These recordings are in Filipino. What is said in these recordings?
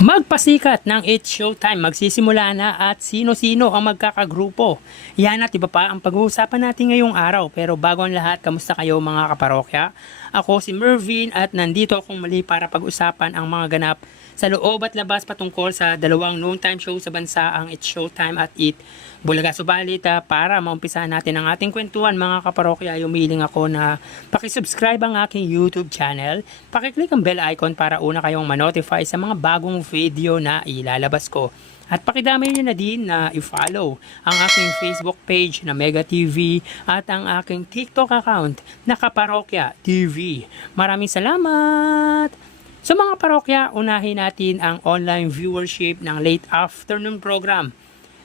Magpasikat ng It's Showtime, magsisimula na at sino-sino ang magkakagrupo. Yan at iba pa ang pag-uusapan natin ngayong araw. Pero bago ang lahat, kamusta kayo mga kaparokya? Ako si Mervin at nandito akong muli para pag-usapan ang mga ganap sa loob at labas patungkol sa dalawang noon time show sa bansa, ang It's Showtime at Eat Bulaga. Subalit para maumpisahan natin ang ating kwentuhan mga kaparokya, humiling ako na pakisubscribe ang aking YouTube channel. Pakiclick ang bell icon para una kayong manotify sa mga bagong video na ilalabas ko. At pakidamay nyo na din na i-follow ang aking Facebook page na Mega TV at ang aking TikTok account na Kaparokya TV. Maraming salamat! Sa mga parokya, unahin natin ang online viewership ng late afternoon program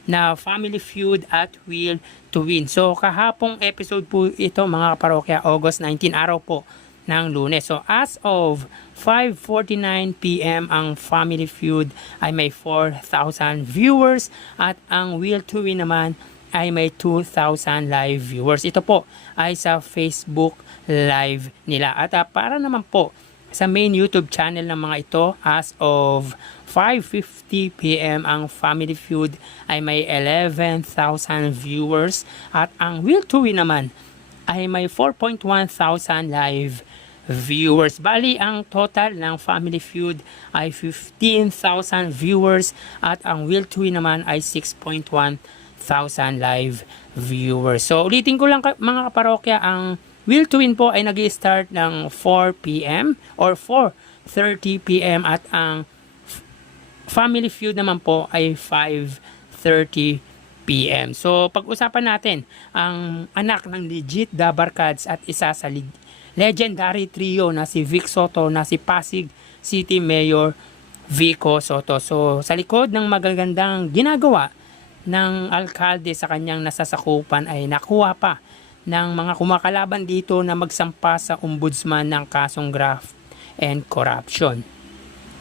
na Family Feud at Will to Win. So kahapong episode po ito mga parokya, August 19, araw po ng Lunes. So as of 5:49 PM ang Family Feud ay may 4,000 viewers at ang Will to Win naman ay may 2,000 live viewers. Ito po ay sa Facebook live nila. At para naman po sa main YouTube channel ng mga ito, as of 5:50 PM ang Family Feud ay may 11,000 viewers at ang Will to Win naman ay may 4.1 thousand live viewers. Bali, ang total ng Family Feud ay 15,000 viewers at ang Will to Win naman ay 6.1 thousand live viewers. So ulitin ko lang mga kaparokya, ang Will to Win po ay nag-start ng 4 PM or 4:30 PM at ang Family Feud naman po ay 5:30 PM. So pag-usapan natin ang anak ng legit Dabarkads at isa sa legendary trio na si Vic Soto, na si Pasig City Mayor Vico Soto. So sa likod ng magagandang ginagawa ng alkalde sa kanyang nasasakupan ay nakuha pa ng mga kumakalaban dito na magsampa sa ombudsman ng kasong graft and corruption.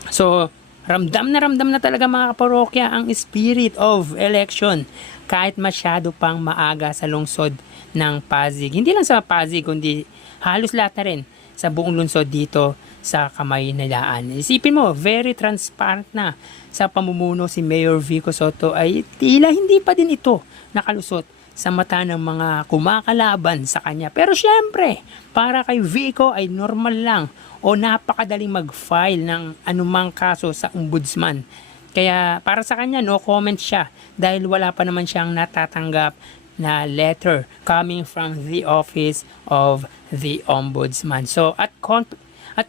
So, ramdam na talaga mga kaparokya ang spirit of election kahit masyado pang maaga sa lungsod ng Pasig. Hindi lang sa Pasig, kundi halos lahat na rin sa buong lungsod dito sa Kamaynalaan. Isipin mo, very transparent na sa pamumuno si Mayor Vico Soto ay tila hindi pa din ito nakalusot sa mata ng mga kumakalaban sa kanya. Pero syempre, para kay Vico ay normal lang o napakadaling mag-file ng anumang kaso sa ombudsman. Kaya para sa kanya, no comment siya dahil wala pa naman siyang natatanggap na letter coming from the office of the ombudsman. So at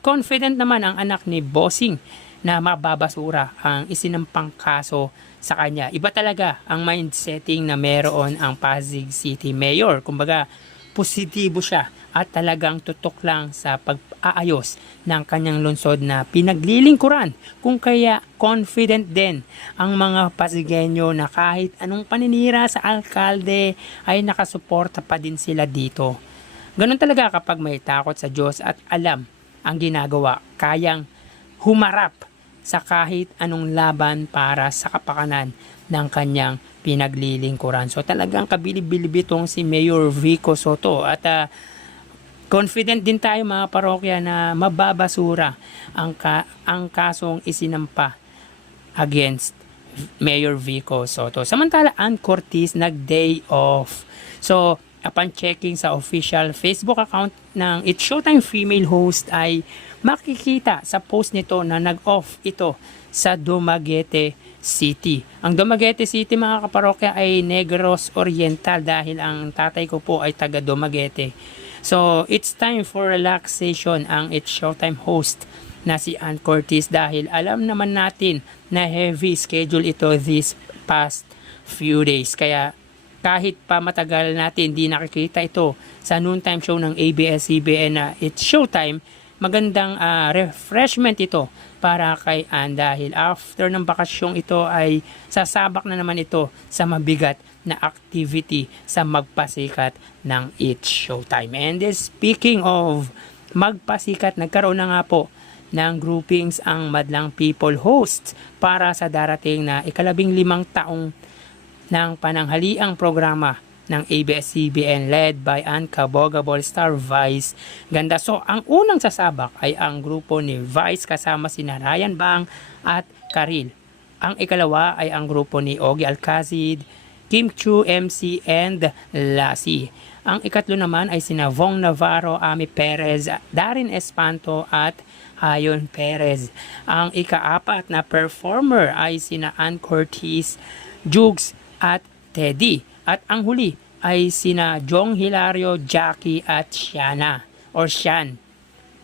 confident naman ang anak ni Bossing na mababasura ang isinampang kaso sa kanya. Iba talaga ang mindsetting na meron ang Pasig City Mayor. Kumbaga, positibo siya at talagang tutok lang sa pag-aayos ng kanyang lungsod na pinaglilingkuran. Kung kaya confident din ang mga Pasigueño na kahit anong paninira sa alkalde ay nakasuporta pa din sila dito. Ganun talaga kapag may takot sa Diyos at alam ang ginagawa, kayang humarap sa kahit anong laban para sa kapakanan ng kanyang pinaglilingkuran. So talagang kabilib-bilib itong si Mayor Vico Soto at confident din tayo mga parokya na mababasura ang kasong isinampa against Mayor Vico Soto. Samantala, Ann Cortez nag-day off. So upon checking sa official Facebook account ng It's Showtime female host ay makikita sa post nito na nag-off ito sa Dumaguete City. Ang Dumaguete City mga kaparokya ay Negros Oriental dahil ang tatay ko po ay taga Dumaguete. So it's time for relaxation ang It's Showtime host na si Ann Cortez dahil alam naman natin na heavy schedule ito this past few days. Kaya kahit pa matagal natin di nakikita ito sa noontime show ng ABS-CBN na It's Showtime, magandang refreshment ito para kay Ann dahil after ng bakasyong ito ay sasabak na naman ito sa mabigat na activity sa magpasikat ng It's Showtime. And speaking of magpasikat, nagkaroon na nga po ng groupings ang Madlang People hosts para sa darating na 15 taong ng pananghaliang programa ng ABS-CBN led by Ann Cabogabol Star Vice Ganda. So ang unang sasabak ay ang grupo ni Vice kasama sina Ryan Bang at Karil. Ang ikalawa ay ang grupo ni Ogie Alcacid, Kim Chu, MC, and Lassie. Ang ikatlo naman ay sina Vong Navarro, Ami Perez, Darin Espanto at Hayon Perez. Ang ikaapat na performer ay sina Ann Curtis, Jugs at Teddy. At ang huli ay sina Jong Hilario, Jackie at Shiana or Shan.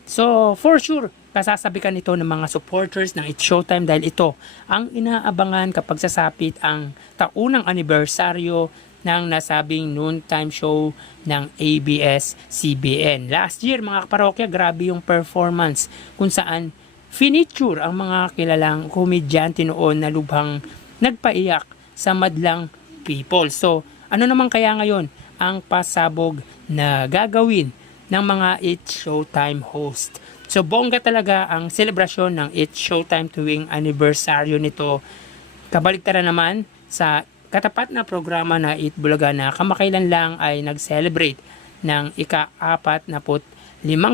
So for sure, kasasabikan ito ng mga supporters ng It's Showtime dahil ito ang inaabangan kapag sasapit ang taunang anibersaryo ng nasabing noontime show ng ABS-CBN. Last year mga kaparokya, grabe yung performance kung saan finiture ang mga kilalang komedyante noon na lubhang nagpaiyak sa madlang people. So ano naman kaya ngayon ang pasabog na gagawin ng mga It's Showtime host? So bongga talaga ang selebrasyon ng It's Showtime tuwing anibersaryo nito. Kabaliktaran naman sa katapat na programa na Eat Bulaga na kamakailan lang ay nag-celebrate ng ika-45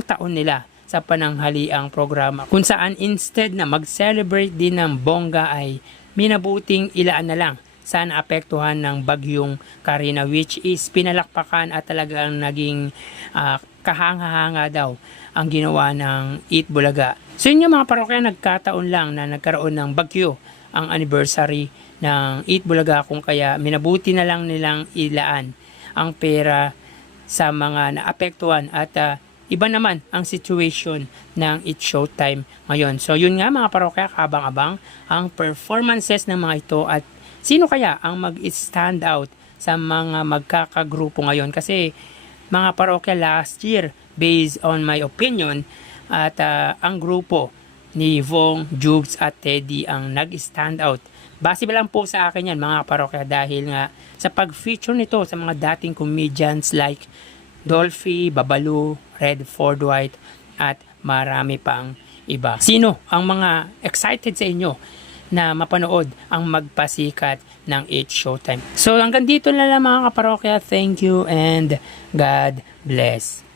taon nila sa pananghaliang programa. Kung saan instead na mag-celebrate din ng bongga ay minabuting ilaan na lang sa naapektuhan ng bagyong Karina, which is pinalakpakan at talagang naging kahanga-hanga daw ang ginawa ng Eat Bulaga. So yun yung mga parokya, nagkataon lang na nagkaroon ng bagyo ang anniversary ng Eat Bulaga, kung kaya minabuti na lang nilang ilaan ang pera sa mga naapektuhan at iba naman ang situation ng It's Showtime ngayon. So yun nga mga parokya, kabang-abang ang performances ng mga ito at sino kaya ang mag-stand out sa mga magkakagrupo ngayon. Kasi mga parokya, last year, based on my opinion, at ang grupo ni Vong, Jugs at Teddy ang nag-stand out. Base ba lang po sa akin yan mga parokya, dahil nga sa pag-feature nito sa mga dating comedians like Dolphy, Babalu, Redford White at marami pang iba. Sino ang mga excited sa inyo na mapanood ang magpasikat ng It's Showtime? So hanggang dito na lang mga kaparokya. Thank you and God bless.